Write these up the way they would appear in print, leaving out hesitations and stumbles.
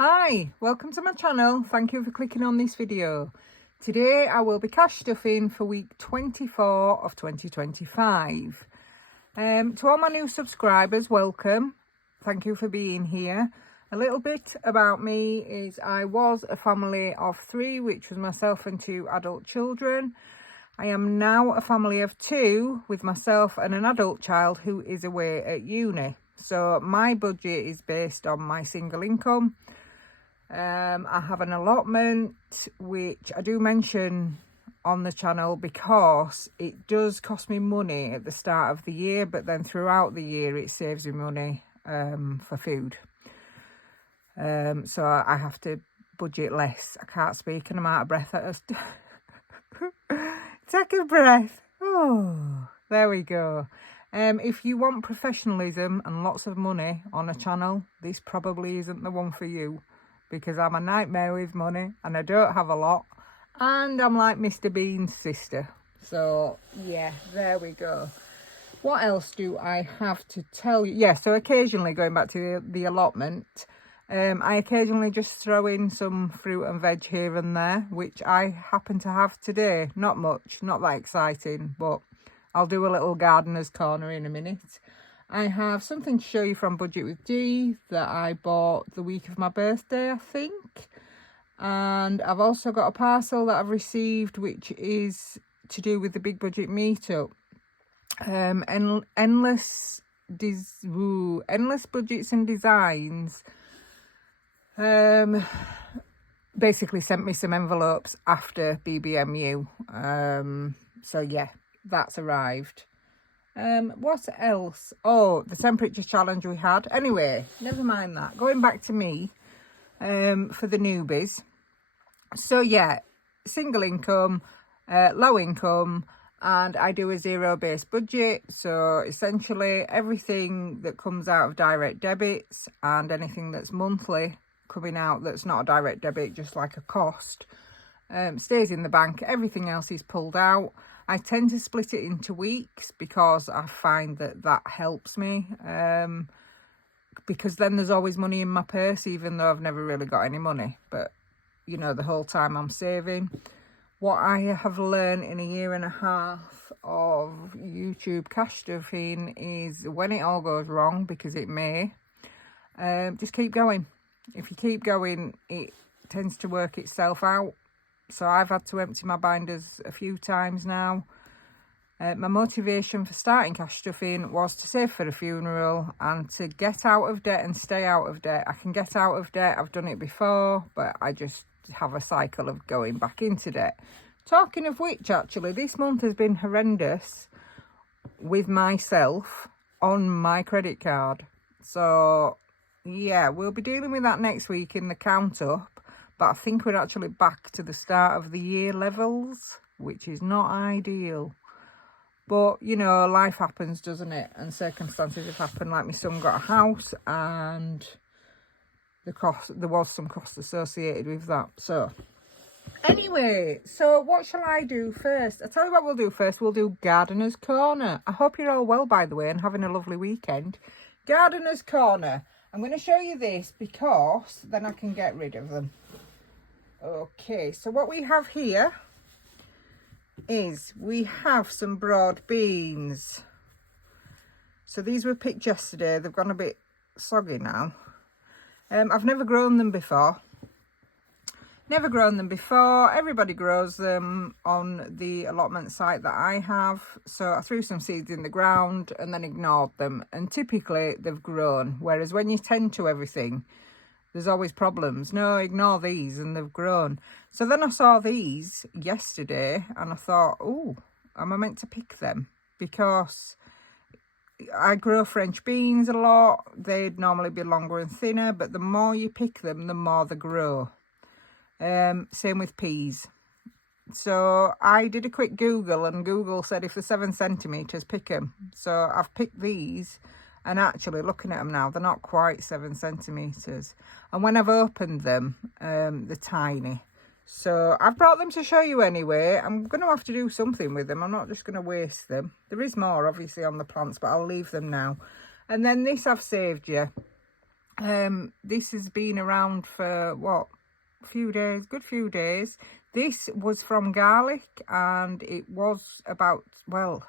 Hi, welcome to my channel. Thank you for clicking on this video. Today I will be cash stuffing for week 24 of 2025. To all my new subscribers, welcome. Thank you for being here. A little bit about me is I was a family of 3, which was myself and 2 adult children. I am now a family of 2 with myself and an adult child who is away at uni. So my budget is based on my single income. I have an allotment, which I do mention on the channel because it does cost me money at the start of the year, but then throughout the year it saves me money for food. So I have to budget less. I can't speak and I'm out of breath. Take a breath. Oh, there we go. If you want professionalism and lots of money on a channel, this probably isn't the one for you. Because I'm a nightmare with money and I don't have a lot. And I'm like Mr. Bean's sister. So, yeah, there we go. What else do I have to tell you? Yeah, so occasionally, going back to the allotment, I occasionally just throw in some fruit and veg here and there, which I happen to have today. Not much, not that exciting, but I'll do a little gardener's corner in a minute. I have something to show you from Budget with G that I bought the week of my birthday, I think. And I've also got a parcel that I've received, which is to do with the Big Budget meetup. Endless Budgets and Designs basically sent me some envelopes after BBMU. So yeah, that's arrived. What else? Oh, the temperature challenge we had. Anyway, never mind that. Going back to me, for the newbies. So yeah, single income, low income, and I do a zero-based budget. So essentially everything that comes out of direct debits and anything that's monthly coming out that's not a direct debit, just like a cost, stays in the bank. Everything else is pulled out. I tend to split it into weeks because I find that helps me. Because then there's always money in my purse, even though I've never really got any money. But, you know, the whole time I'm saving. What I have learned in a year and a half of YouTube cash stuffing is when it all goes wrong, because it may, just keep going. If you keep going, it tends to work itself out. So I've had to empty my binders a few times now. My motivation for starting cash stuffing was to save for a funeral and to get out of debt and stay out of debt. I can get out of debt. I've done it before, but I just have a cycle of going back into debt. Talking of which, actually, this month has been horrendous with myself on my credit card. So, yeah, we'll be dealing with that next week in the count up. But I think we're actually back to the start of the year levels, which is not ideal. But, you know, life happens, doesn't it? And circumstances have happened. Like my son got a house and there was some cost associated with that. So, anyway, so what shall I do first? I'll tell you what we'll do first. We'll do Gardener's Corner. I hope you're all well, by the way, and having a lovely weekend. Gardener's Corner. I'm going to show you this because then I can get rid of them. Okay, so what we have here is we have some broad beans. So these were picked yesterday. They've gone a bit soggy now. I've never grown them before. Everybody grows them on the allotment site that I have. So I threw some seeds in the ground and then ignored them. And typically they've grown. Whereas when you tend to everything, there's always problems. No, ignore these, and they've grown. So then I saw these yesterday and I thought, oh, am I meant to pick them? Because I grow French beans a lot. They'd normally be longer and thinner, but the more you pick them, the more they grow. Same with peas. So I did a quick Google, and Google said if they're 7 centimetres, pick them. So I've picked these. And actually, looking at them now, they're not quite 7 centimetres. And when I've opened them, they're tiny. So I've brought them to show you anyway. I'm going to have to do something with them. I'm not just going to waste them. There is more, obviously, on the plants, but I'll leave them now. And then this I've saved you. This has been around for what, good few days. This was from garlic, and it was about, well,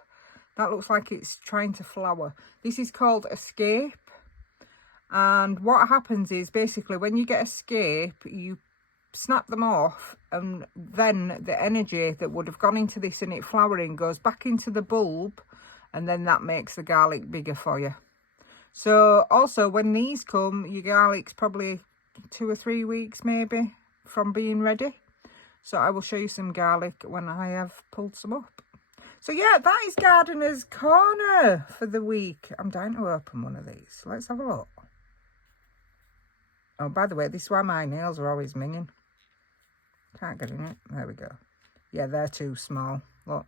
that looks like it's trying to flower. This is called Escape. And what happens is, basically, when you get Escape, you snap them off, and then the energy that would have gone into this and it flowering goes back into the bulb, and then that makes the garlic bigger for you. So also, when these come, your garlic's probably 2 or 3 weeks maybe from being ready. So I will show you some garlic when I have pulled some up. So yeah, that is Gardener's Corner for the week. I'm dying to open one of these. Let's have a look. Oh, by the way, this is why my nails are always minging. Can't get in it. There we go. Yeah, they're too small. Look.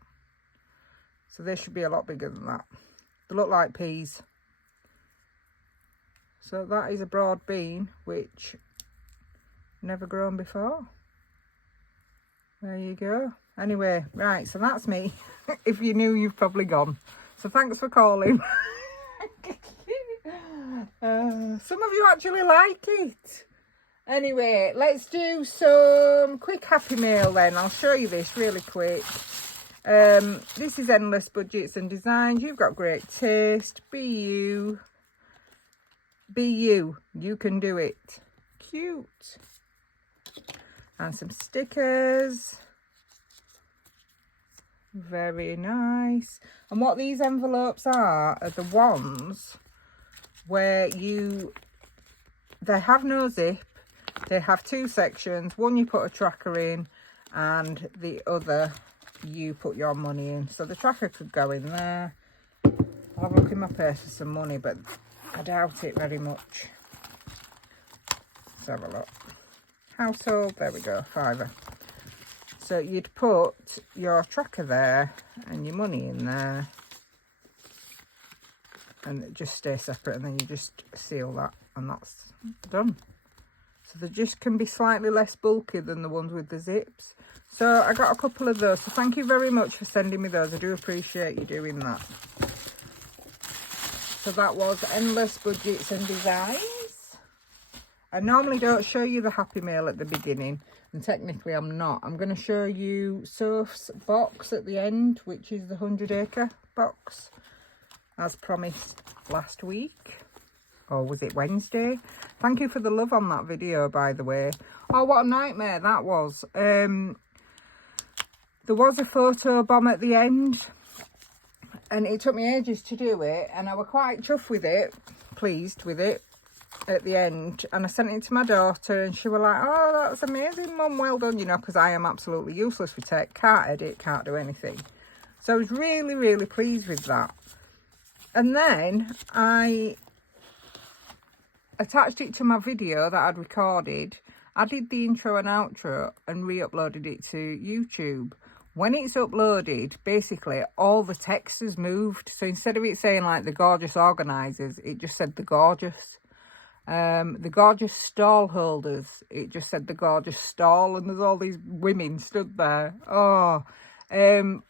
So they should be a lot bigger than that. They look like peas. So that is a broad bean, which never grown before. There you go. Anyway, right, so that's me. If you knew, you've probably gone. So thanks for calling. Some of you actually like it. Anyway, let's do some quick happy mail then. I'll show you this really quick. This is Endless Budgets and Designs. You've got great taste. Be you. Be you. You can do it. Cute. And some stickers. Very nice. And what these envelopes are the ones where they have no zip. They have 2 sections. One you put a tracker in, and the other you put your money in. So the tracker could go in there. I'll have a look in my purse for some money, but I doubt it very much. Let's have a look. Household, there we go, £5. So you'd put your tracker there and your money in there, and it just stay separate, and then you just seal that, and that's done. So they just can be slightly less bulky than the ones with the zips. So I got a couple of those. So thank you very much for sending me those. I do appreciate you doing that. So that was Endless Budgets and Designs. I normally don't show you the happy mail at the beginning, and technically I'm not. I'm going to show you Soph's box at the end, which is the 100 acre box, as promised last week. Or was it Wednesday? Thank you for the love on that video, by the way. Oh, what a nightmare that was. There was a photo bomb at the end, and it took me ages to do it, and I was quite chuffed with it, pleased with it at the end. And I sent it to my daughter, and she was like, oh, that's amazing, Mum, well done, you know, because I am absolutely useless with tech, can't edit, can't do anything. So I was really, really pleased with that. And then I attached it to my video that I'd recorded. I did the intro and outro and re-uploaded it to YouTube. When it's uploaded, basically all the text has moved. So instead of it saying like the gorgeous organisers, it just said the gorgeous. The gorgeous stall holders, it just said the gorgeous stall, and there's all these women stood there. Oh,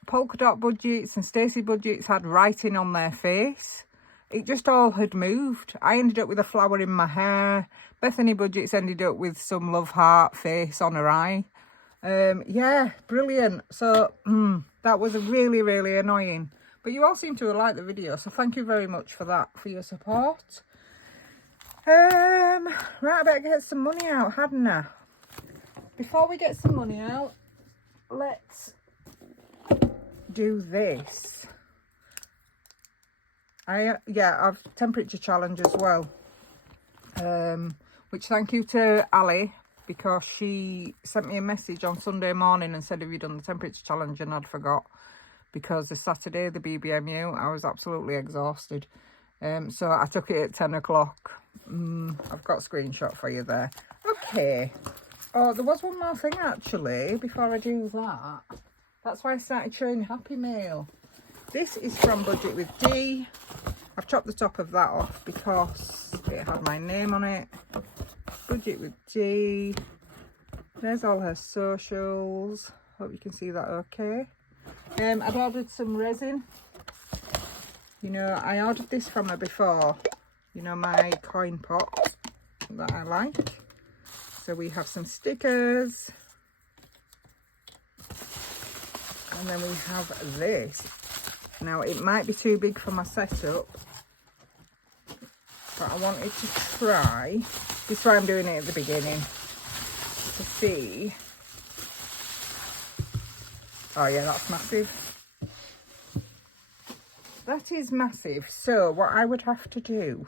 Polka Dot Budgets and Stacey Budgets had writing on their face. It just all had moved. I ended up with a flower in my hair. Bethany Budgets ended up with some love heart face on her eye. Yeah, brilliant. So that was really, really annoying. But you all seem to have liked the video, so thank you very much for that, for your support. Right, I better get some money out, hadn't I? Before we get some money out, let's do this. I've temperature challenge as well, which thank you to Ali, because she sent me a message on Sunday morning and said, have you done the temperature challenge? And I'd forgot, because the Saturday, the BBMU, I was absolutely exhausted. So I took it at 10 o'clock. I've got a screenshot for you there. Okay. Oh, there was one more thing actually before I do that. That's why I started showing Happy Mail. This is from Budget with D. I've chopped the top of that off because it had my name on it. Budget with D. There's all her socials. Hope you can see that okay. I've ordered some resin. You know, I ordered this from her before. You know, my coin pot. that I like. So we have some stickers. And then we have this. Now, it might be too big for my setup, but I wanted to try. This is why I'm doing it at the beginning. To see. Oh yeah, that's massive. That is massive. So what I would have to do,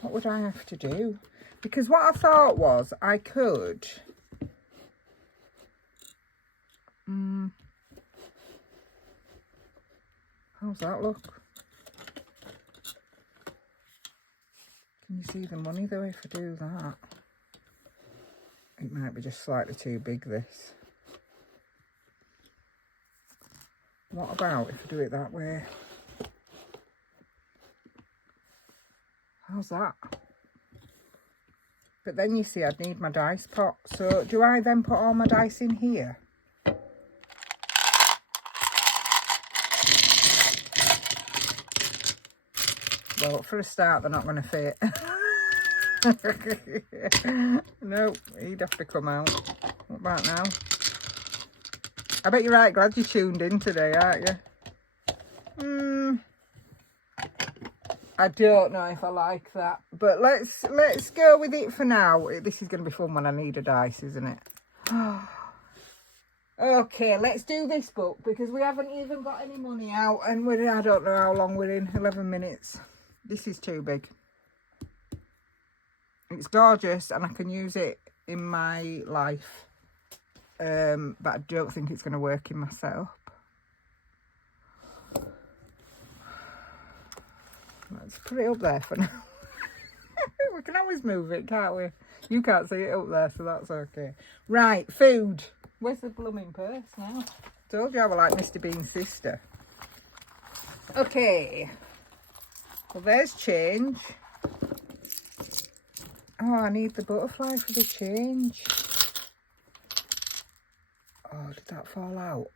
what would I have to do? Because what I thought was I could, how's that look? Can you see the money though if I do that? It might be just slightly too big, this. What about if I do it that way? How's that? But then you see I'd need my dice pot. So do I then put all my dice in here? Well, for a start, they're not going to fit. Nope, he'd have to come out. What about now? I bet you're right glad you tuned in today, aren't you? I don't know if I like that, but let's go with it for now. This is going to be fun when I need a dice, isn't it? Okay, let's do this book because we haven't even got any money out, and I don't know how long we're in. 11 minutes. This is too big. It's gorgeous and I can use it in my life, but I don't think it's going to work in my setup. Let's put it up there for now. We can always move it, can't we? You can't see it up there, so that's okay. Right, food. Where's the blooming purse now? Told you I was like Mr. Bean's sister. Okay. Well, there's change. Oh, I need the butterfly for the change. Oh, did that fall out?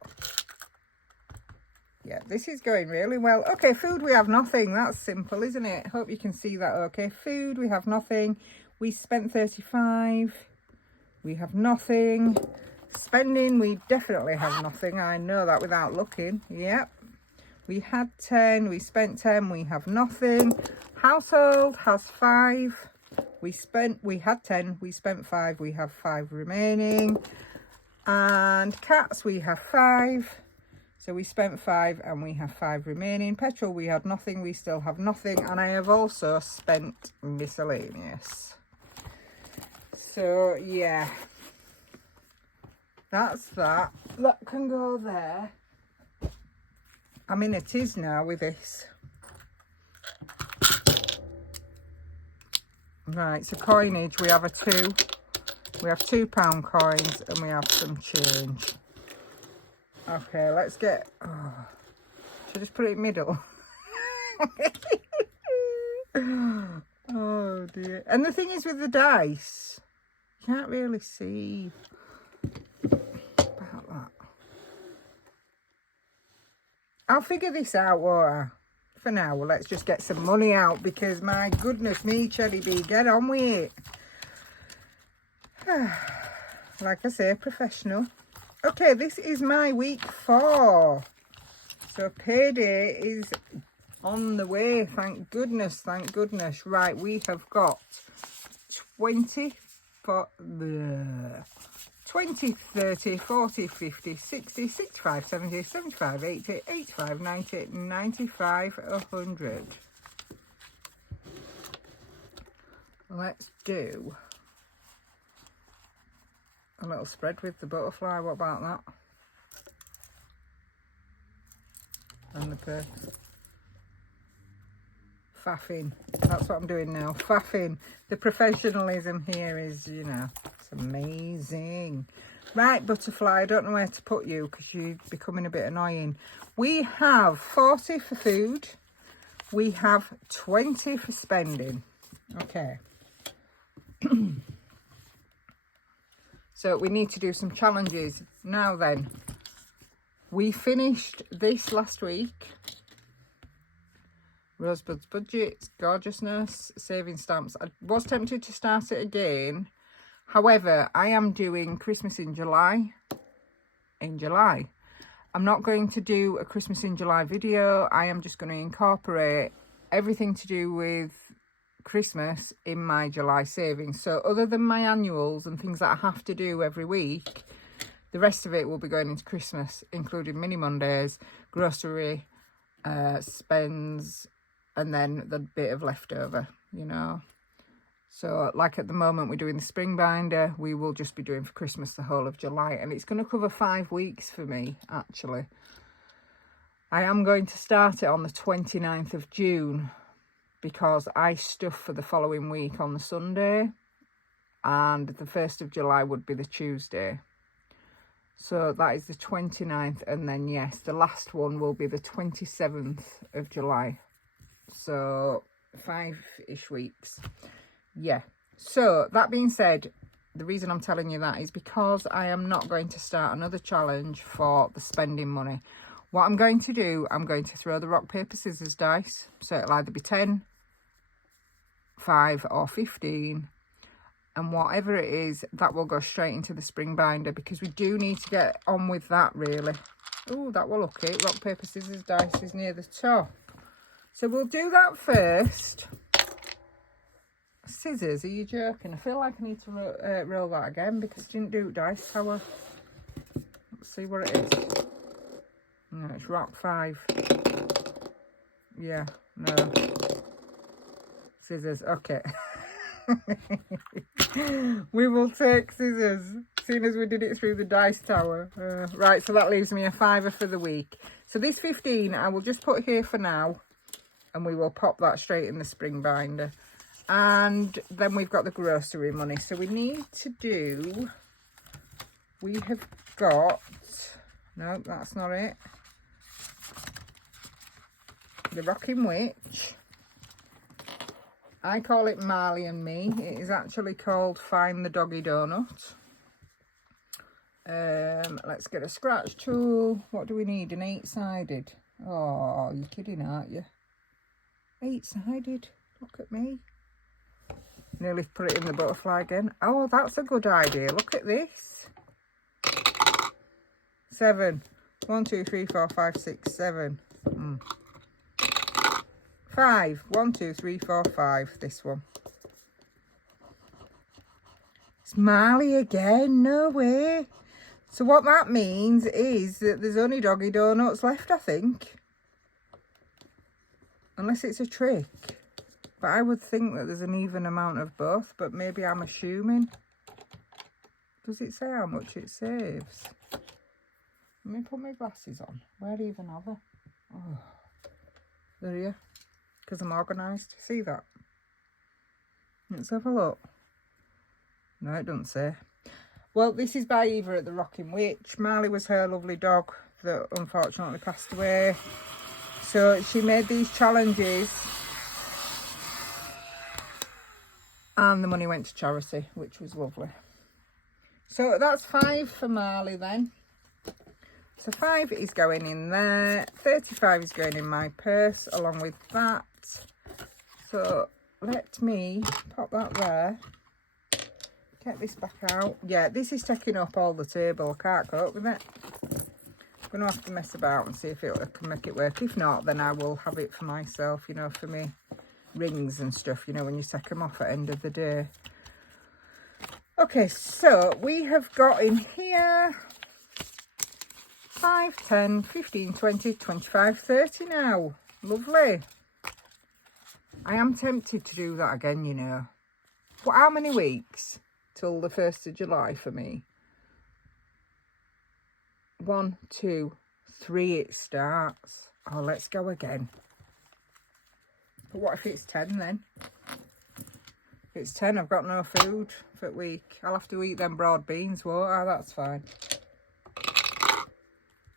Yeah, this is going really well. Okay, food, we have nothing. That's simple, isn't it? Hope you can see that okay. Food, we have nothing. We spent 35. We have nothing. Spending, we definitely have nothing. I know that without looking. Yep. We had 10. We spent 10. We have nothing. Household has 5. We had 10. We spent 5. We have 5 remaining. And cats, we have 5. So we spent 5 and we have 5 remaining. Petrol, we had nothing. We still have nothing. And I have also spent miscellaneous. So, yeah. That's that. That can go there. I mean, it is now with this. Right, so coinage. We have a 2. We have £2 coins and we have some change. Okay, let's get... Oh, should I just put it in middle? Oh, dear. And the thing is with the dice, you can't really see about that. I'll figure this out, won't I? For now, well, let's just get some money out because, my goodness me, Cherry Bee, get on with it. Like I say, professional. Okay, this is my week 4. So payday is on the way. Thank goodness, thank goodness. Right, we have got 20, 30, 40, 50, 60, 65, 70, 75, 80, 85, 90, 95, 100. Let's do a little spread with the butterfly. What about that? And the purse. Faffing. That's what I'm doing now. Faffing. The professionalism here is, you know, it's amazing. Right, butterfly, I don't know where to put you because you're becoming a bit annoying. We have 40 for food. We have 20 for spending. Okay. So we need to do some challenges. Now then, we finished this last week. Rosebud's Budgets, Gorgeousness, Saving Stamps. I was tempted to start it again. However, I am doing Christmas in July. I'm not going to do a Christmas in July video. I am just going to incorporate everything to do with Christmas in my July savings. So other than my annuals and things that I have to do every week, the rest of it will be going into Christmas, including mini Mondays, grocery, spends, and then the bit of leftover, you know. So like at the moment we're doing the spring binder, we will just be doing for Christmas the whole of July, and it's going to cover 5 weeks for me actually. I am going to start it on the 29th of June because I stuff for the following week on the Sunday, and the 1st of July would be the Tuesday. So that is the 29th, and then yes, the last one will be the 27th of July. So 5-ish weeks. Yeah. So that being said, the reason I'm telling you that is because I am not going to start another challenge for the spending money. What I'm going to do, I'm going to throw the rock, paper, scissors dice. So it'll either be 10, 5 or 15. And whatever it is, that will go straight into the spring binder, because we do need to get on with that really. Oh, that will look it. Rock, paper, scissors, dice is near the top. So we'll do that first. Scissors, are you joking? I feel like I need to roll that again because I didn't do dice tower. Let's see what it is. No, it's rock 5. Yeah, no. Scissors, okay. We will take scissors, seeing as we did it through the dice tower. Right, so that leaves me a 5 for the week. So this 15 I will just put here for now, and we will pop that straight in the spring binder. And then we've got the grocery money. So we need to do, we have got, no, that's not it. The Rocking Witch. I call it Marley and Me. It is actually called Find the Doggy Donut. Let's get a scratch tool. What do we need? An 8-sided. Oh, you're kidding, aren't you? 8-sided. Look at me. Nearly put it in the butterfly again. Oh, that's a good idea. Look at this. 7. 1, 2, 3, 4, 5, 6, 7. 5. 1, 2, 3, 4, 5. This one. It's Marley again. No way. So what that means is that there's only doggy donuts left, I think. Unless it's a trick. But I would think that there's an even amount of both, but maybe I'm assuming. Does it say how much it saves? Let me put my glasses on. Where even are they? Oh, there you are. Because I'm organised. See that? Let's have a look. No, it doesn't say. Well, this is by Eva at the Rocking Witch. Marley was her lovely dog that unfortunately passed away. So she made these challenges. And the money went to charity, which was lovely. So that's 5 for Marley then. So 5 is going in there. 35 is going in my purse along with that. So let me pop that there. Get this back out. Yeah, this is taking up all the table. I can't cope with it. I'm going to have to mess about and see if I can make it work. If not, then I will have it for myself, you know, for me. Rings and stuff, you know, when you take them off at the end of the day. Okay, so we have got in here 5, 10, 15, 20, 25, 30 now. Lovely. I am tempted to do that again, you know. But how many weeks till the 1st of July for me? 1, 2, 3 it starts. Oh, let's go again. But what if it's 10 then? If it's 10, I've got no food for the week. I'll have to eat them broad beans, won't I? That's fine.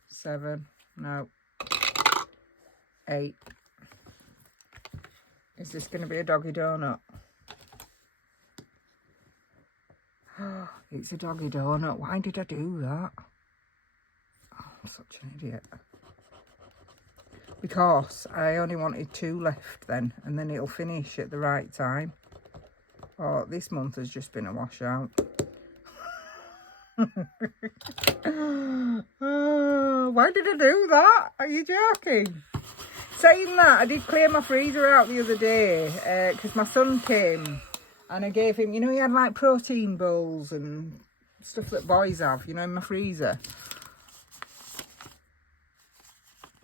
7, no. 8. Is this going to be a doggy donut? It's a doggy donut. Why did I do that? Oh, I'm such an idiot. because I only wanted 2 left then, and then it'll finish at the right time. Oh, this month has just been a washout. Oh, why did I do that? Are you joking? Saying that, I did clear my freezer out the other day because my son came and I gave him, you know, he had like protein bowls and stuff that boys have, you know, in my freezer.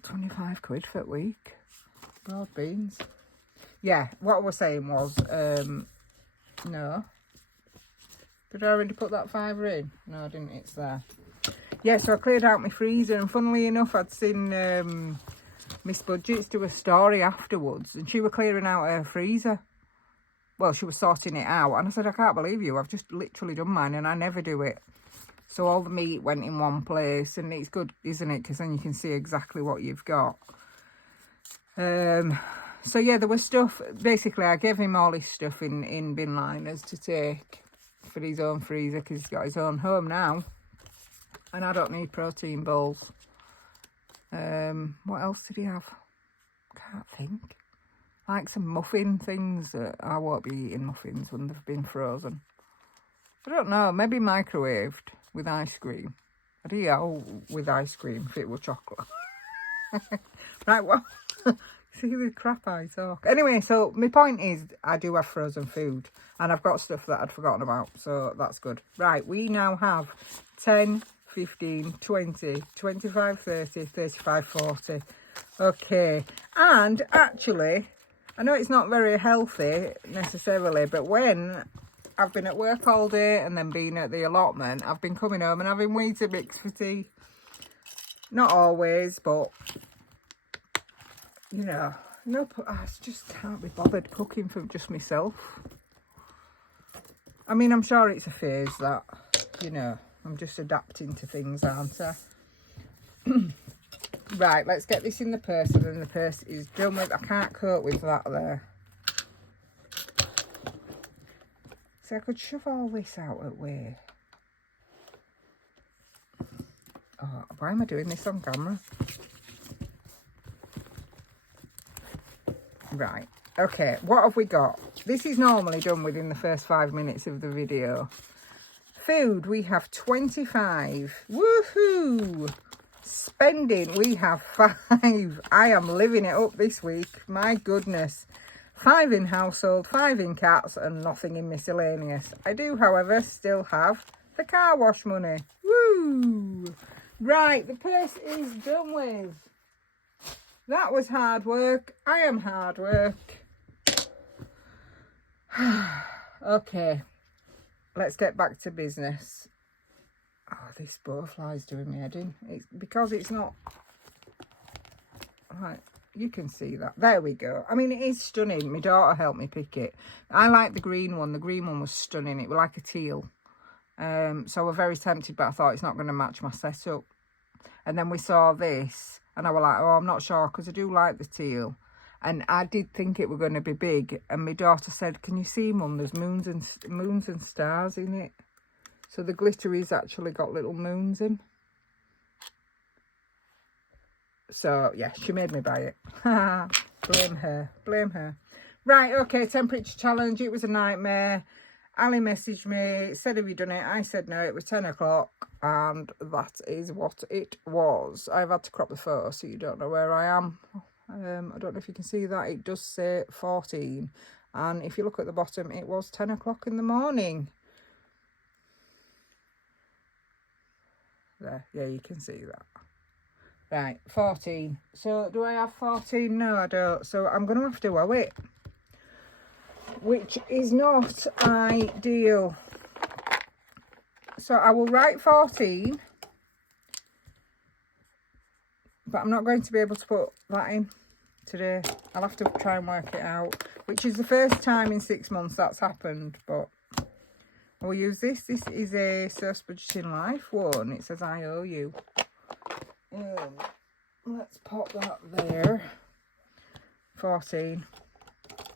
25 quid for a week. Broad beans. Yeah, what I was saying was, no. Did I already put that £5 in? No, I didn't. It's there. Yeah, so I cleared out my freezer, and funnily enough, I'd seen Miss Budgets do a story afterwards, and she was clearing out her freezer. Well, she was sorting it out, and I said, I can't believe you. I've just literally done mine, and I never do it. So all the meat went in one place, and it's good, isn't it? Because then you can see exactly what you've got. So yeah, there was stuff. Basically, I gave him all his stuff in bin liners to take for his own freezer because he's got his own home now, and I don't need protein bowls. What else did he have? Can't think. Like some muffin things that I won't be eating muffins when they've been frozen. I don't know. Maybe microwaved with ice cream. I'd eat out with ice cream if it were chocolate. Right, well, see the crap I talk. Anyway, so my point is I do have frozen food, and I've got stuff that I'd forgotten about, so that's good. Right, we now have 10, 15, 20, 25, 30, 35, 40. Okay, and actually, I know it's not very healthy necessarily, but when I've been at work all day and then been at the allotment, I've been coming home and having Weetabix for tea. Not always, but, you know, no, I just can't be bothered cooking for just myself. I mean, I'm sure it's a phase that, you know, I'm just adapting to things, aren't I? Right, let's get this in the purse, and then the purse is done with. I can't cope with that there. So I could shove all this out at way. Oh, why am I doing this on camera? Right, okay, what have we got? This is normally done within the first 5 minutes of the video. Food, we have 25. Woohoo! Spending, we have 5. I am living it up this week. My goodness. 5 in household, 5 in cats, and nothing in miscellaneous. I do, however, still have the car wash money. Woo! Right, the purse is done with. That was hard work. I am hard work. Okay, let's get back to business. Oh, this butterfly's doing me head in. It's because it's not... Right, you can see that. There we go. I mean, it is stunning. My daughter helped me pick it. I like the green one. The green one was stunning. It was like a teal. So we're very tempted, but I thought it's not going to match my setup. And then we saw this, and I was like, oh, I'm not sure, because I do like the teal. And I did think it were going to be big. And my daughter said, can you see, Mum, there's moons and stars in it. So the glittery's actually got little moons in. So, yeah, she made me buy it. Blame her. Blame her. Right, okay, temperature challenge. It was a nightmare. Ali messaged me, said, have you done it? I said no, it was 10 o'clock. And that is what it was. I've had to crop the photo so you don't know where I am. I don't know if you can see that. It does say 14. And if you look at the bottom, it was 10 o'clock in the morning. There, yeah, you can see that. Right, 14. So, do I have 14? No, I don't. So, I'm going to have to owe it, which is not ideal. So, I will write 14, but I'm not going to be able to put that in today. I'll have to try and work it out, which is the first time in 6 months that's happened, but we'll use this. This is a Source Budgeting Life one. It says, I owe you. Let's pop that there. 14.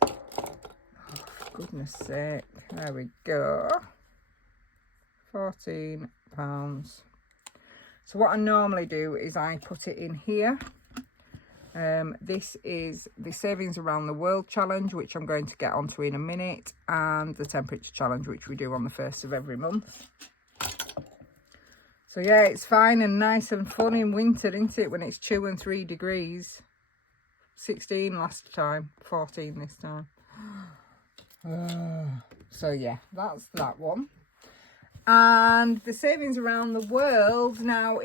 Oh, for goodness sake. There we go. £14. So what I normally do is I put it in here. This is the Savings Around the World challenge, which I'm going to get onto in a minute, and the temperature challenge, which we do on the 1st of every month. So yeah, it's fine and nice and fun in winter, isn't it, when it's 2 and 3 degrees. 16 last time, 14 this time. So yeah, that's that one. And the Savings Around the World, now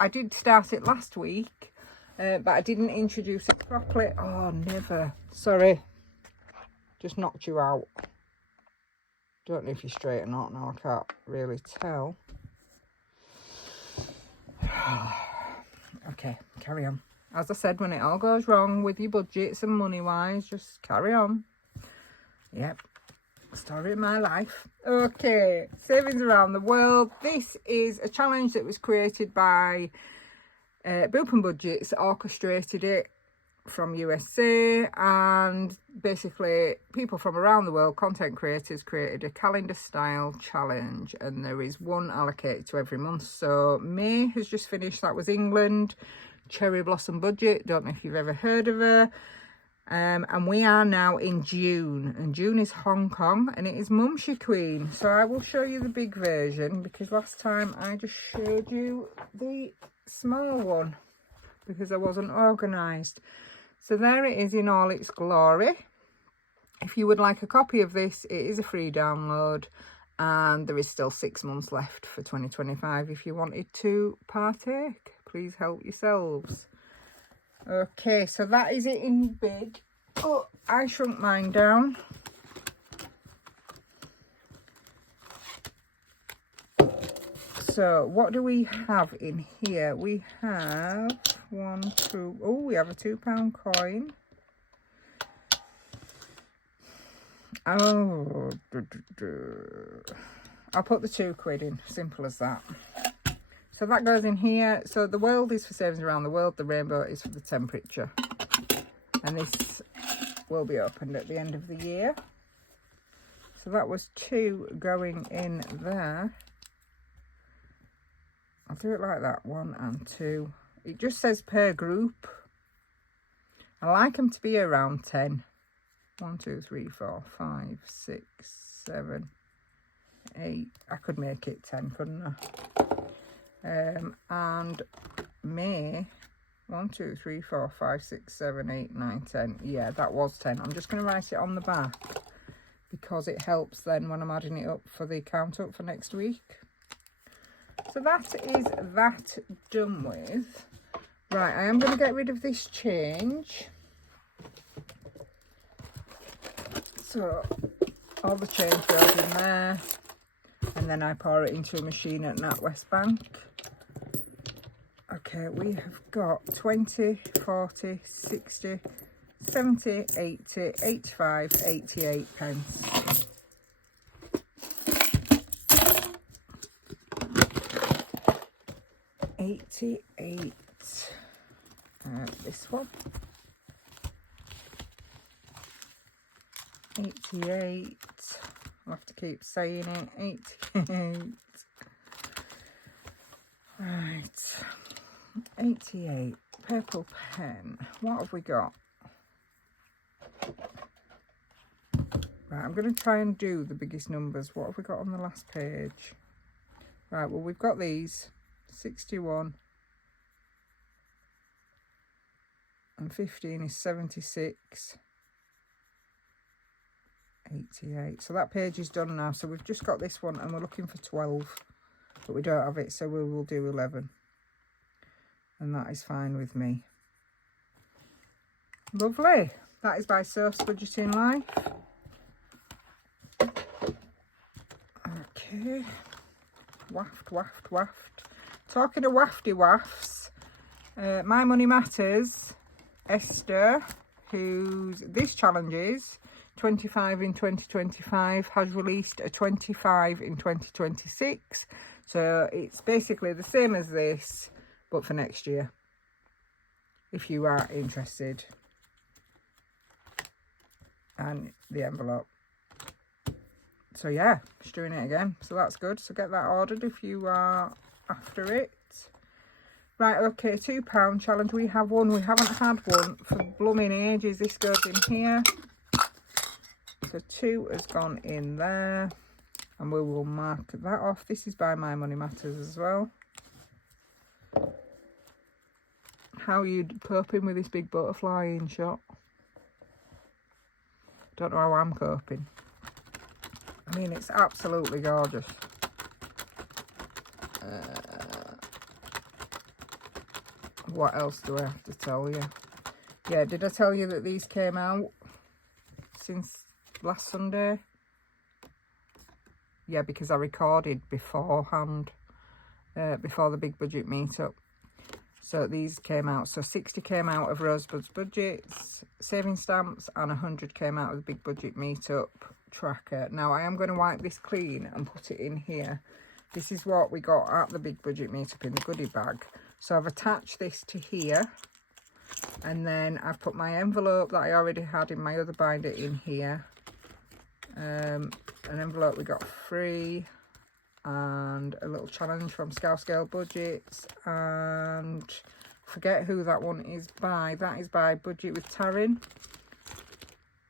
I did start it last week, but I didn't introduce it properly. Oh, never. Sorry. Just knocked you out. Don't know if you're straight or not now. I can't really tell. Okay, carry on. As I said, when it all goes wrong with your budgets and money-wise, just carry on. Yep. Story of my life. Okay, Savings Around the World. This is a challenge that was created by Boop and Budgets, orchestrated it from USA, and basically people from around the world, content creators, created a calendar style challenge, and there is one allocated to every month. So May has just finished. That was England. Cherry Blossom Budget, don't know if you've ever heard of her. And we are now in June, and June is Hong Kong, and it is Mumsy Queen. So I will show you the big version, because last time I just showed you the small one because I wasn't organised. So there it is in all its glory. If you would like a copy of this, it is a free download, and there is still 6 months left for 2025 if you wanted to partake. Please help yourselves. Okay, so that is it in big. Oh, I shrunk mine down. So what do we have in here? We have one, two. Oh, we have a £2 coin. Oh, I'll put the £2 in. Simple as that. So that goes in here. So the world is for Savings Around the World. The rainbow is for the temperature. And this will be opened at the end of the year. So that was 2 going in there. I'll do it like that, 1 and 2. It just says per group. I like them to be around 10. 1, 2, 3, 4, 5, 6, 7, 8. I could make it 10, couldn't I? And May, 1, 2, 3, 4, 5, 6, 7, 8, 9, 10. Yeah, that was 10. I'm just going to write it on the back because it helps then when I'm adding it up for the count up for next week. So that is that done with. Right, I am going to get rid of this change. So all the change goes in there, and then I pour it into a machine at NatWest Bank. Okay, we have got 20, 40, 60, 70, 80, 85, 88 pence. This one. 88. I'll have to keep saying it. 88. Right. 88. Purple pen. What have we got? Right, I'm going to try and do the biggest numbers. What have we got on the last page? Right, well, we've got these. 61. And 15 is 76. 88. So that page is done now. So we've just got this one, and we're looking for 12. But we don't have it, so we will do 11. And that is fine with me. Lovely. That is by Source Budgeting Life. Okay. Waft, waft, waft. Talking of wafty wafts, My Money Matters, Esther, whose this challenge is 25 in 2025, has released a 25 in 2026. So it's basically the same as this, but for next year, if you are interested. And the envelope. So yeah, she's doing it again. So that's good. So get that ordered if you are after it. Right, okay, £2 challenge. We have one. We haven't had one for blooming ages. This goes in here. So 2 has gone in there. And we will mark that off. This is by My Money Matters as well. How are you coping with this big butterfly in shot? Don't know how I'm coping. I mean, it's absolutely gorgeous. What else do I have to tell you? Yeah, did I tell you that these came out since last Sunday? Yeah, because I recorded beforehand, before the big budget meetup. So these came out. So 60 came out of Rosebud's budgets, saving stamps, and 100 came out of the big budget meetup tracker. Now I am going to wipe this clean and put it in here. This is what we got at the big budget meetup in the goodie bag. So I've attached this to here, and then I've put my envelope that I already had in my other binder in here. An envelope we got free, and a little challenge from Scale Budgets, and forget who that one is by. That is by Budget with Taryn.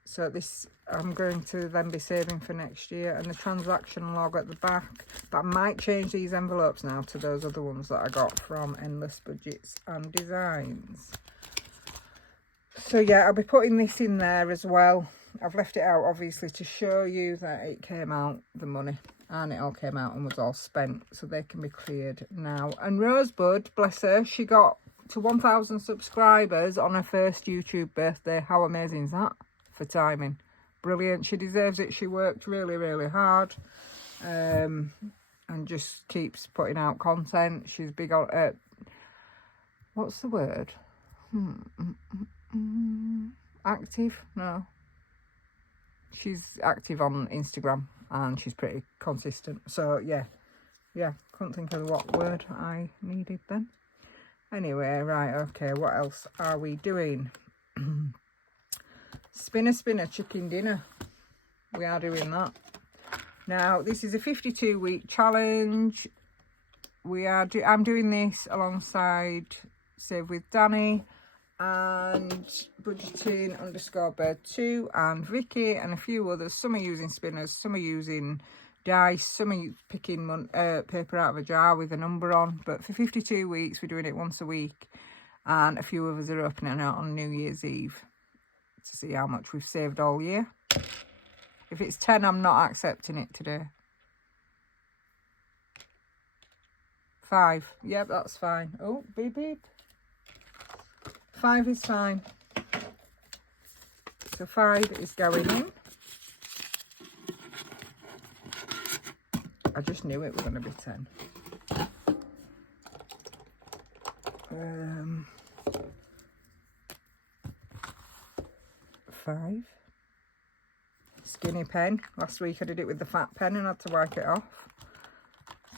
So this I'm going to then be saving for next year, and the transaction log at the back. But I might change these envelopes now to those other ones that I got from Endless Budgets and Designs. So yeah, I'll be putting this in there as well. I've left it out obviously to show you that it came out, the money, and it all came out and was all spent, so they can be cleared now. And Rosebud, bless her, she got to 1,000 subscribers on her first YouTube birthday. How amazing is that for timing? Brilliant. She deserves it. She worked really, really hard, and just keeps putting out content. She's big on what's the word? Active? No. She's active on Instagram, and she's pretty consistent. So yeah, couldn't think of what word I needed then. Anyway, right, okay, what else are we doing? Spinner chicken dinner. We are doing that. Now, this is a 52-week challenge. I'm doing this alongside Save with Danny and budgeting_bird2 and Vicky and a few others. Some are using spinners, some are using dice, some are picking paper out of a jar with a number on. But for 52 weeks, we're doing it once a week, and a few of us are opening it on New Year's Eve to see how much we've saved all year. If it's 10, I'm not accepting it today. 5, yep, that's fine. Oh, beep beep. 5 is fine. So 5 is going in. I just knew it was going to be 10. 5. Skinny pen. Last week I did it with the fat pen and had to wipe it off.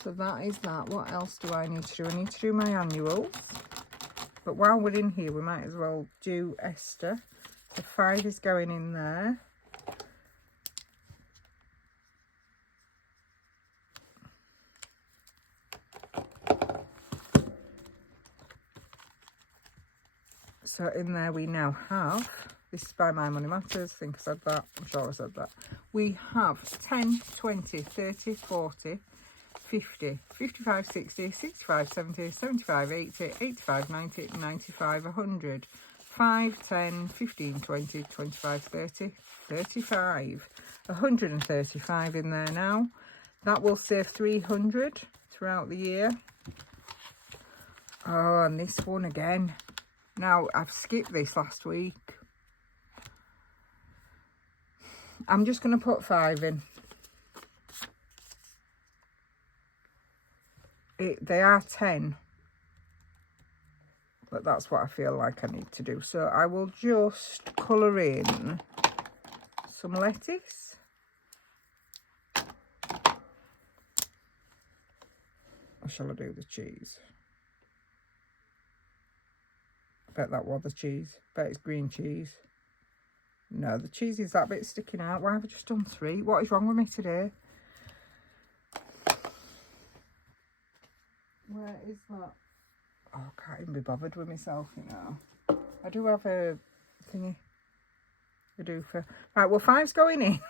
So that is that. What else do I need to do? I need to do my annuals. But while we're in here, we might as well do Esther. So 5 is going in there. So in there we now have, this is by My Money Matters, I think I said that, I'm sure I said that. We have 10, 20, 30, 40, 50, 55, 60, 65, 70, 75, 80, 85, 90, 95, 100, 5, 10, 15, 20, 25, 30, 35, 135 in there now. That will save 300 throughout the year. Oh, and this one again. Now, I've skipped this last week. I'm just going to put 5 in. They are 10. But that's what I feel like I need to do. So I will just colour in some lettuce. Or shall I do the cheese? I bet that was the cheese. Bet it's green cheese. No, the cheese is that bit sticking out. Why have I just done 3? What is wrong with me today? Where is that? I can't even be bothered with myself, you know. I do have a thingy. I do for... Right, well, 5's going in.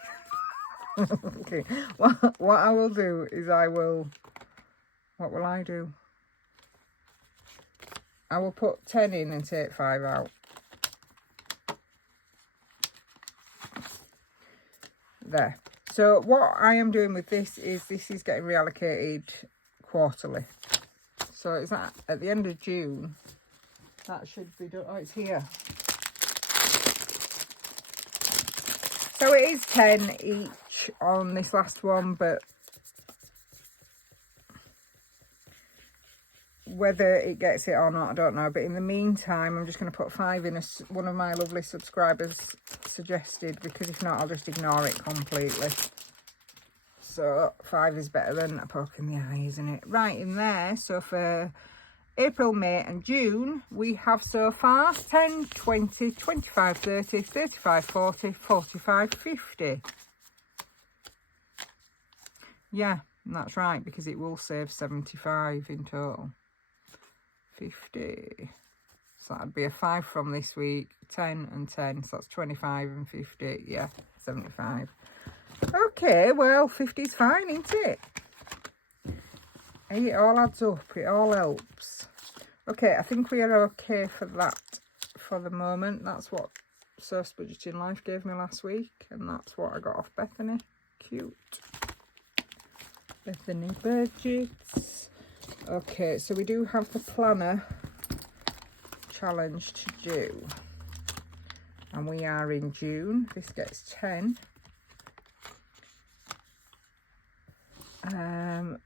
Okay. What I will do is I will... What will I do? I will put 10 in and take 5 out. There. So what I am doing with this is getting reallocated quarterly. So it's at the end of June. That should be done. Oh, it's here. So it is 10 each on this last one, but whether it gets it or not, I don't know. But in the meantime, I'm just going to put 5 in, as one of my lovely subscribers suggested, because if not, I'll just ignore it completely. So 5 is better than a poke in the eye, isn't it? Right, in there. So for April, May and June, we have so far 10, 20, 25, 30, 35, 40, 45, 50. Yeah, that's right, because it will save 75 in total. 50. So that'd be a 5 from this week. 10 and 10, so that's 25 and 50. Yeah, 75. Okay, well, 50's fine, isn't it? Hey, it all adds up. It all helps. Okay, I think we are okay for that for the moment. That's what Surf's Budgeting Life gave me last week, and that's what I got off Bethany. Cute. Bethany Budgets. Okay, so we do have the planner challenge to do. And we are in June. This gets 10.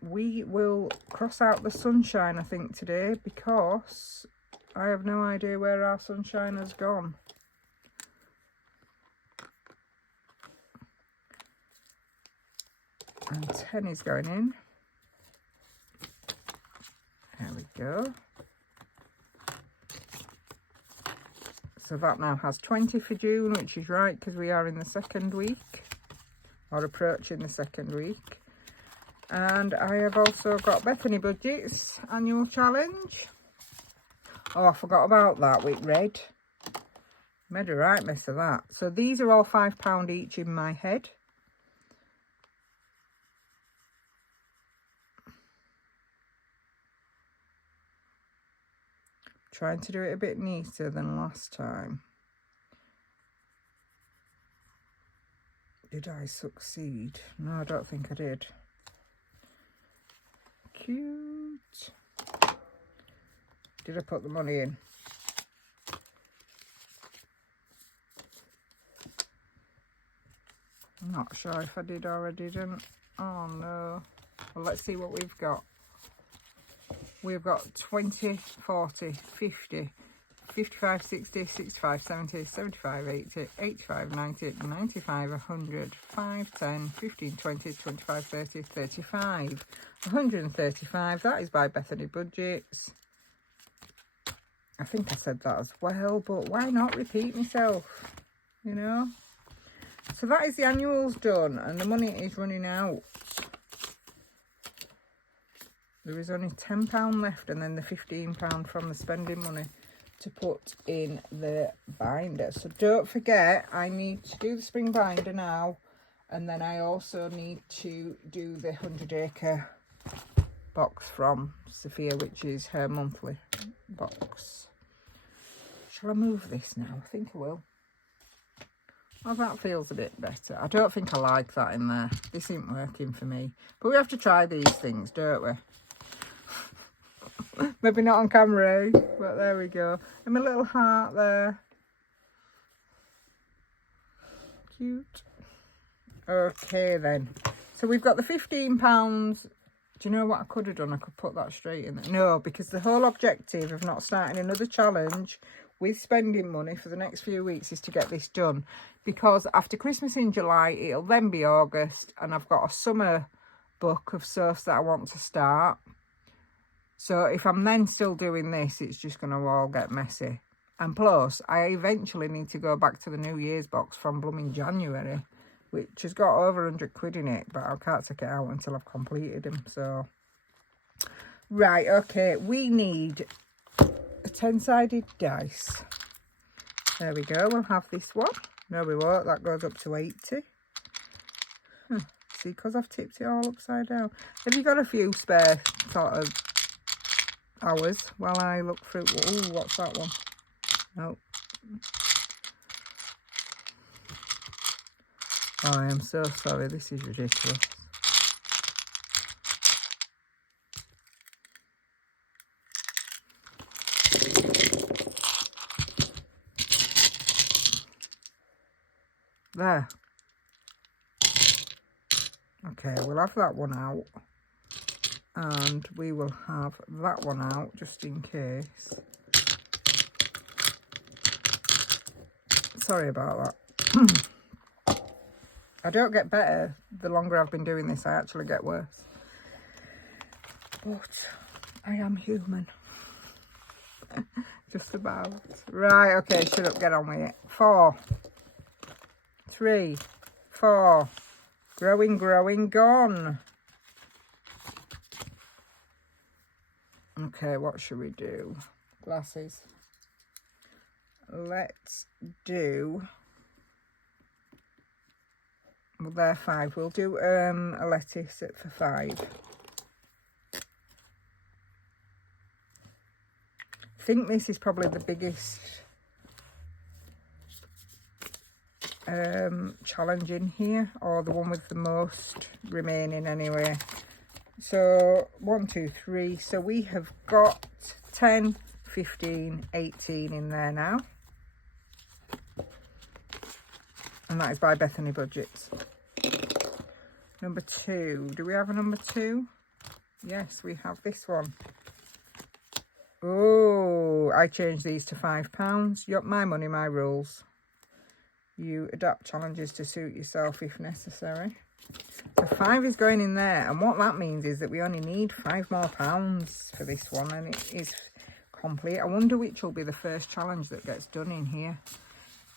We will cross out the sunshine, I think, today, because I have no idea where our sunshine has gone. And 10 is going in. There we go. So that now has 20 for June, which is right, because we are in the second week, or approaching the second week. And I have also got Bethany Budgets annual challenge. Oh, I forgot about that with red. Made a right mess of that. So these are all £5 each in my head. Trying to do it a bit neater than last time. Did I succeed? No, I don't think I did. Cute. Did I put the money in? I'm not sure if I did or I didn't. Oh no. Well, let's see what we've got. We've got 20, 40, 50, 55, 60, 65, 70, 75, 80, 85, 90, 95, 100, 5, 10, 15, 20, 25, 30, 35. 135. That is by Bethany Budgets. I think I said that as well, but why not repeat myself, you know? So that is the annuals done, and the money is running out. There is only £10 left, and then the £15 from the spending money to put in the binder. So don't forget, I need to do the spring binder now, and then I also need to do the 100 acre box from Sophia, which is her monthly box. Shall I move this now? I think I will. Oh, that feels a bit better. I don't think I like that in there. This isn't working for me. But we have to try these things, don't we? Maybe not on camera, but there we go. And my little heart there. Cute. Okay then. So we've got the £15. Do you know what I could have done? I could put that straight in there. No, because the whole objective of not starting another challenge with spending money for the next few weeks is to get this done. Because after Christmas in July, it'll then be August, and I've got a summer book of stuff that I want to start. So if I'm then still doing this, it's just going to all get messy. And plus, I eventually need to go back to the New Year's box from blooming January, which has got over 100 quid in it, but I can't take it out until I've completed them. So, right, okay, we need a 10-sided dice. There we go. We'll have this one. No, we won't. That goes up to 80. See, because I've tipped it all upside down. Have you got a few spare sort of hours while I look through? Oh, what's that one? Nope. Oh, I am so sorry. This is ridiculous. There. Okay, we'll have that one out. And we will have that one out just in case. Sorry about that. I don't get better. The longer I've been doing this, I actually get worse. But I am human. Just about. Right, okay, shut up, get on with it. 4, 3, 4. Growing, growing, gone. Okay, what should we do? Glasses. Let's do... Well, they're 5. We'll do a lettuce for 5. I think this is probably the biggest challenge in here, or the one with the most remaining anyway. So 1, 2, 3. So we have got 10, 15, 18 in there now. And that is by Bethany Budgets. Number 2. Do we have a number 2? Yes, we have this one. Oh, I changed these to £5. Yup, my money, my rules. You adapt challenges to suit yourself if necessary. The 5 is going in there, and what that means is that we only need £5 more for this one, and it is complete. I wonder which will be the first challenge that gets done in here.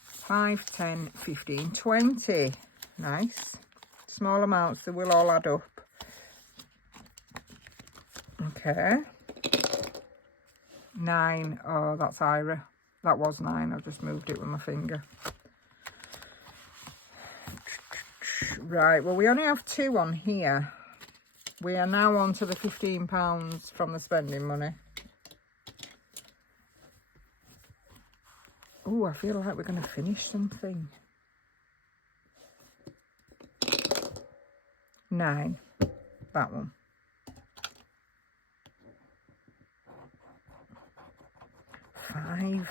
5, 10, 15, 20. Nice. Small amounts that will all add up. Okay. 9. Oh, that's Ira. That was 9. I've just moved it with my finger. Right, well, we only have 2 on here. We are now on to the £15 from the spending money. Oh, I feel like we're going to finish something. 9. That one. 5.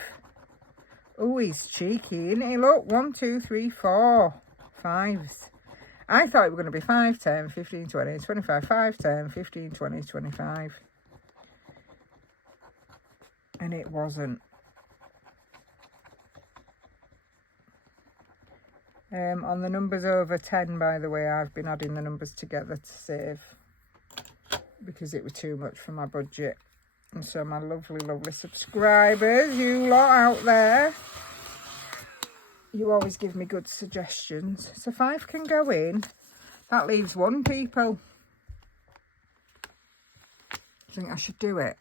Oh, he's cheeky, isn't he? Look, 1, 2, 3, 4. 5s. I thought it was going to be 5, 10, 15, 20, 25, 5, 10, 15, 20, 25. And it wasn't. On the numbers over 10, by the way, I've been adding the numbers together to save, because it was too much for my budget. And so my lovely, lovely subscribers, you lot out there, you always give me good suggestions. So 5 can go in. That leaves 1, people. I think I should do it.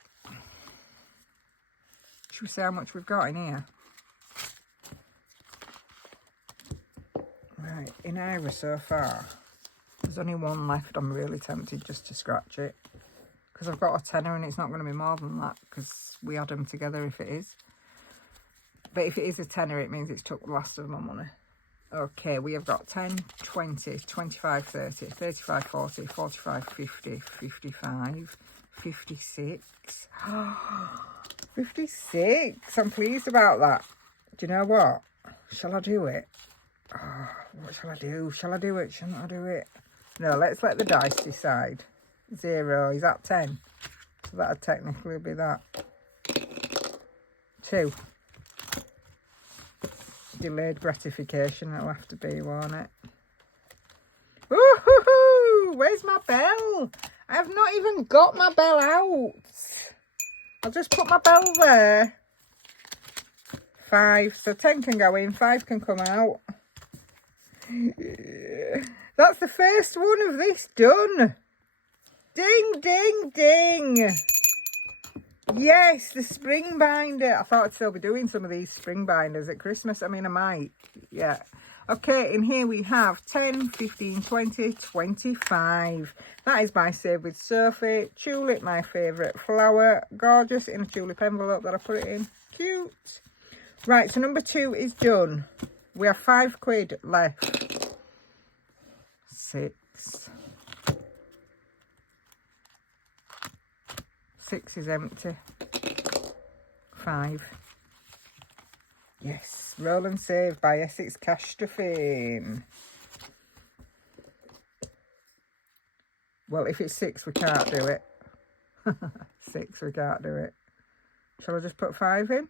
Should we see how much we've got in here? Right, in Ira so far, there's only 1 left. I'm really tempted just to scratch it, because I've got a tenner and it's not going to be more than that, because we add them together if it is. But if it is a tenner, it means it's took the last of my money. Okay, we have got 10, 20, 25, 30, 35, 40, 45, 50, 55, 56. 56. I'm pleased about that. Do you know what? Shall I do it? Oh, what shall I do? Shall I do it? Shall I do it? No, let's let the dice decide. 0 is at 10. So that'll technically be that. 2. Delayed gratification, it'll have to be, won't it? Woohoo! Where's my bell? I have not even got my bell out. I'll just put my bell there. 5. So 10 can go in, 5 can come out. That's the first one of this done. Ding, ding, ding. Yes, the spring binder. I thought I'd still be doing some of these spring binders at Christmas. I mean, I might. Yeah. Okay, in here we have 10, 15, 20, 25. That is my Save with Sophie. Tulip, my favourite flower. Gorgeous in a tulip envelope that I put it in. Cute. Right, so number 2 is done. We have £5 left. 6. 6 is empty. 5. Yes, Roll and Save by Essex Cashstuffing. Well, if it's 6, we can't do it. 6, we can't do it. Shall I just put 5 in?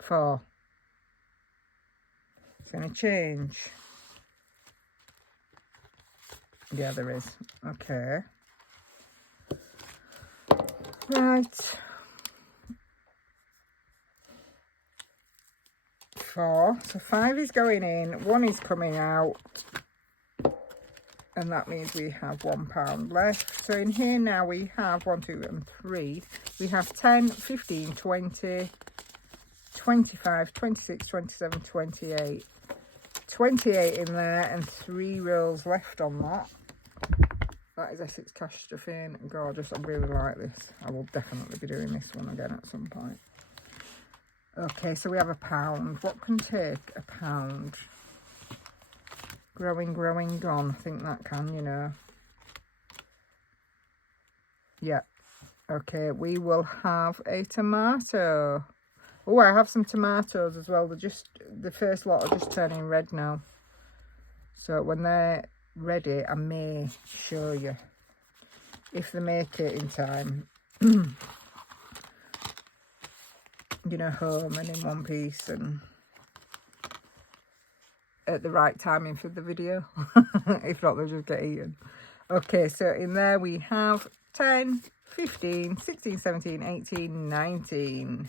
4. It's going to change. Yeah, there is. Okay. Right. 4. So 5 is going in. 1 is coming out. And that means we have £1 left. So in here now we have 1, 2 and 3. We have 10, 15, 20, 25, 26, 27, 28. 28 in there and 3 rolls left on that. That is Essex Cashstuffing. Gorgeous. I really like this. I will definitely be doing this one again at some point. Okay, so we have £1. What can take £1? Growing, gone. I think that can, you know. Yeah. Okay, we will have a tomato. Oh, I have some tomatoes as well. They're just, the first lot are just turning red now. So when they're ready, I may show you if they make it in time. You know, home and in one piece and at the right timing for the video. If not, they'll just get eaten. Okay, so in there we have 10, 15, 16, 17, 18, 19.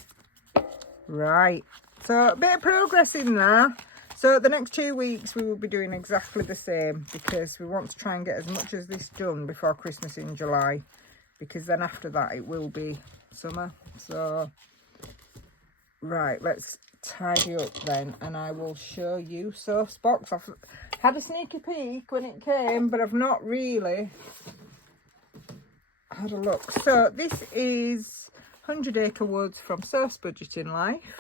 Right, so a bit of progress in there. So the next 2 weeks we will be doing exactly the same because we want to try and get as much as this done before Christmas in July, because then after that it will be summer. So right, let's tidy up then and I will show you Soph's box. I've had a sneaky peek when it came, but I've not really had a look. So this is 100 Acre Woods from Soph's Budgeting Life.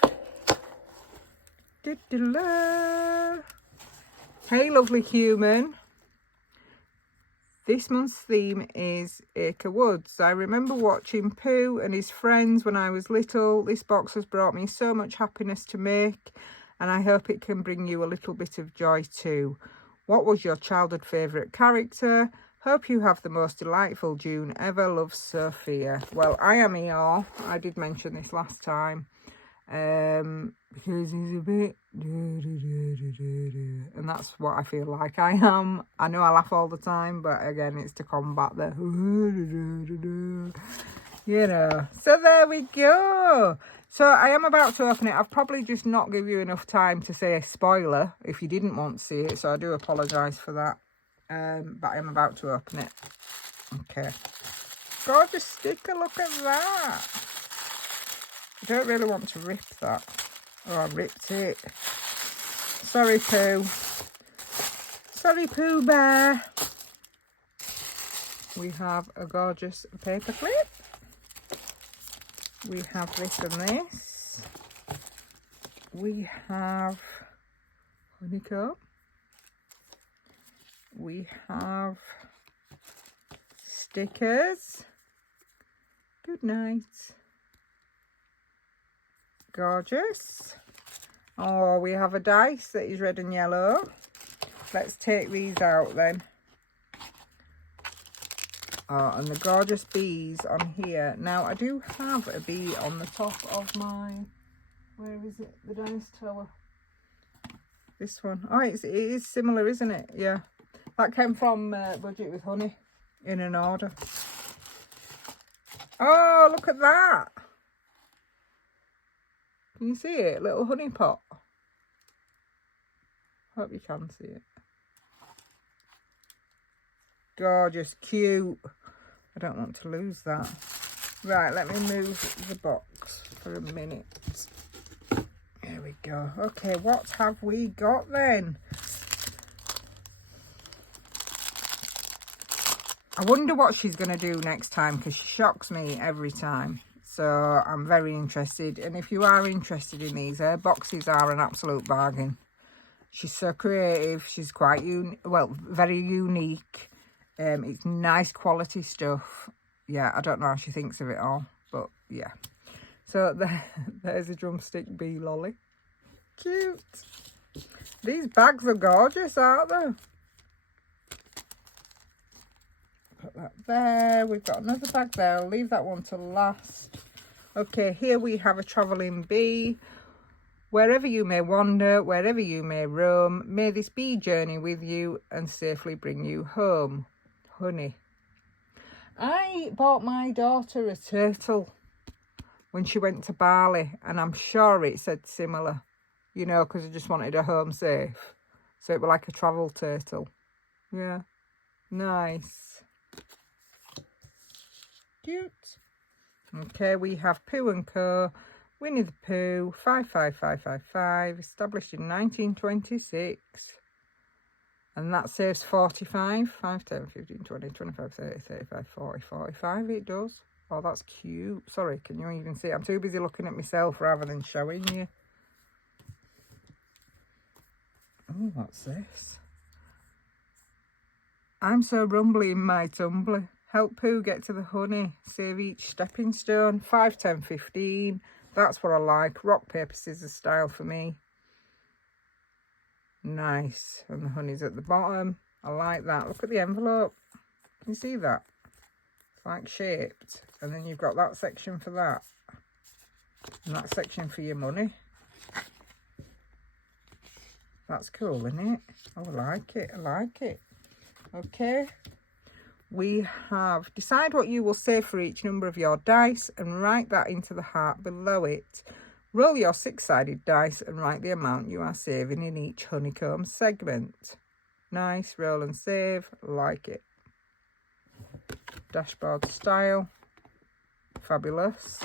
Hey lovely human. This month's theme is Acre Woods. I remember watching Pooh and his friends when I was little. This box has brought me so much happiness to make, and I hope it can bring you a little bit of joy too. What was your childhood favourite character? Hope you have the most delightful June ever. Love, Sophia. Well, I am Eeyore. I did mention this last time. Because he's a bit and that's what I feel like I am. I know I laugh all the time, but again, it's to combat the you know. So there we go. So I am about to open it. I've probably just not give you enough time to say a spoiler if you didn't want to see it, so I do apologise for that. But I am about to open it. Okay, gorgeous sticker, look at that. I don't really want to rip that. Oh, I ripped it. Sorry, Pooh. Sorry, Pooh Bear. We have a gorgeous paper clip. We have this and this. We have honeycomb. We have stickers. Good night. Gorgeous. Oh, we have a dice that is red and yellow. Let's take these out then. Oh, and the gorgeous bees on here. Now, I do have a bee on the top of my, where is it? The dice tower. This one. Oh, it is similar, isn't it? Yeah. That came from Budget with Honey in an order. Oh, look at that. Can you see it? Little honey pot. Hope you can see it. Gorgeous, cute. I don't want to lose that. Right, let me move the box for a minute. There we go. Okay, what have we got then? I wonder what she's going to do next time, because she shocks me every time. So I'm very interested. And if you are interested in these, her boxes are an absolute bargain. She's so creative. She's quite, very unique. It's nice quality stuff. Yeah, I don't know how she thinks of it all, but yeah. So there's a drumstick bee lolly. Cute. These bags are gorgeous, aren't they? Put that there. We've got another bag there. I'll leave that one to last. Okay, here we have a travelling bee. Wherever you may wander, wherever you may roam, may this bee journey with you and safely bring you home. Honey. I bought my daughter a turtle when she went to Bali, and I'm sure it said similar, you know, because I just wanted her home safe. So it was like a travel turtle. Yeah. Nice. Cute. Okay, we have Pooh & Co. Winnie the Pooh, 55555, established in 1926. And that saves 45, 5, 10, 15, 20, 25, 30, 35, 40, 45, it does. Oh, that's cute. Sorry, can you even see it? I'm too busy looking at myself rather than showing you. Oh, what's this? I'm so rumbly in my tumbler. Help Pooh get to the honey. Save each stepping stone. 5, 10, 15. That's what I like. Rock, paper, scissors style for me. Nice. And the honey's at the bottom. I like that. Look at the envelope. Can you see that? It's like shaped. And then you've got that section for that. And that section for your money. That's cool, isn't it? Oh, I like it. I like it. Okay. We have decide what you will save for each number of your dice and write that into the heart below it. Roll your 6-sided dice and write the amount you are saving in each honeycomb segment. Nice. Roll and save. Like it. Dashboard style. Fabulous.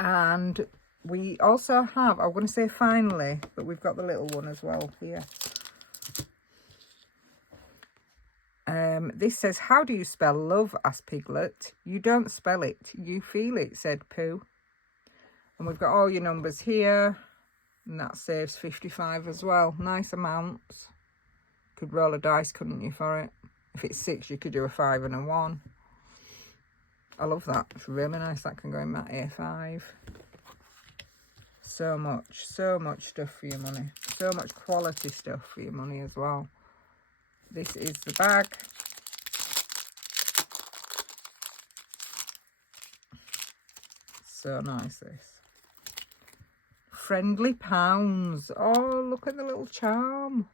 And we also have, I'm going to say finally, but we've got the little one as well here. This says, how do you spell love? Asked Piglet. You don't spell it, you feel it, said Pooh. And we've got all your numbers here. And that saves 55 as well. Nice amounts. Could roll a dice, couldn't you, for it? If it's 6, you could do a 5 and a 1. I love that. It's really nice. That can go in that A5. So much stuff for your money. So much quality stuff for your money as well. This is the bag. So nice, this. Friendly pounds. Oh, look at the little charm.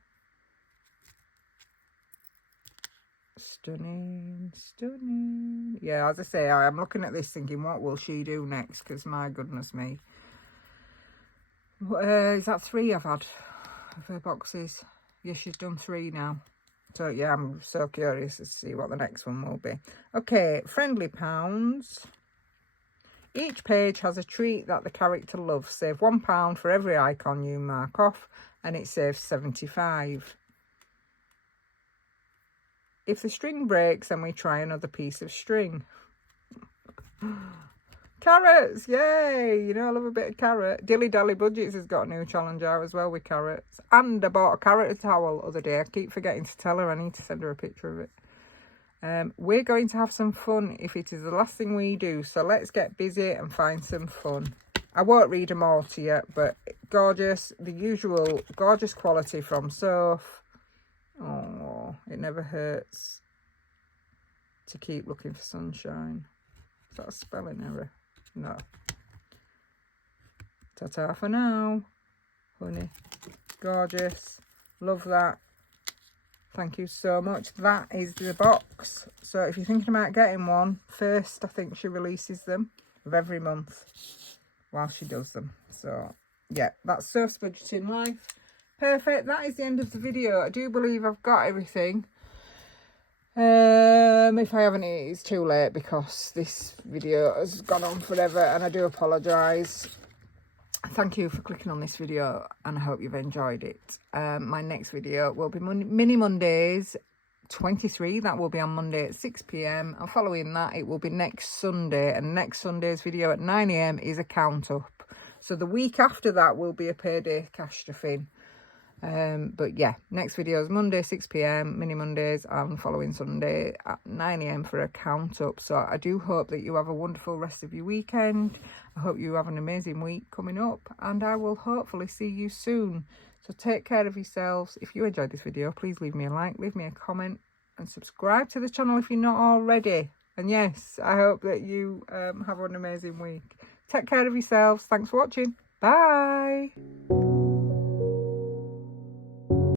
Stunning, stunning. Yeah, as I say, I am looking at this thinking, what will she do next? Because my goodness me. Is that 3 I've had of her boxes? Yeah, she's done 3 now. So yeah, I'm so curious to see what the next one will be. Okay, friendly pounds. Each page has a treat that the character loves. Save £1 for every icon you mark off, and it saves 75. If the string breaks, then we try another piece of string. Carrots, yay! You know I love a bit of carrot. Dilly Dally Budgets has got a new challenge out as well with carrots. And I bought a carrot towel the other day. I keep forgetting to tell her. I need to send her a picture of it. We're going to have some fun if it is the last thing we do. So let's get busy and find some fun. I won't read them all to you, but gorgeous. The usual gorgeous quality from Soph. Oh, it never hurts to keep looking for sunshine. Is that a spelling error? No. Ta-ta for now. Honey. Gorgeous. Love that. Thank you so much. That is the box. So if you're thinking about getting one, first I think she releases them of every month while she does them. So yeah, that's Soph's Budgeting Life. Perfect. That is the end of the video. I do believe I've got everything. If I haven't, it's too late because this video has gone on forever and I do apologise. Thank you for clicking on this video and I hope you've enjoyed it. My next video will be Mini Mondays 23. That will be on Monday at 6 p.m. and following that it will be next Sunday, and next Sunday's video at 9 a.m. is a count up. So the week after that will be a payday cash stuffing. But yeah, next video is Monday 6 p.m, Mini Mondays, and following Sunday at 9 a.m. for a count up. So I do hope that you have a wonderful rest of your weekend. I hope you have an amazing week coming up, and I will hopefully see you soon. So take care of yourselves. If you enjoyed this video, please leave me a like, leave me a comment, and subscribe to the channel if you're not already. And yes, I hope that you have an amazing week. Take care of yourselves. Thanks for watching. Bye.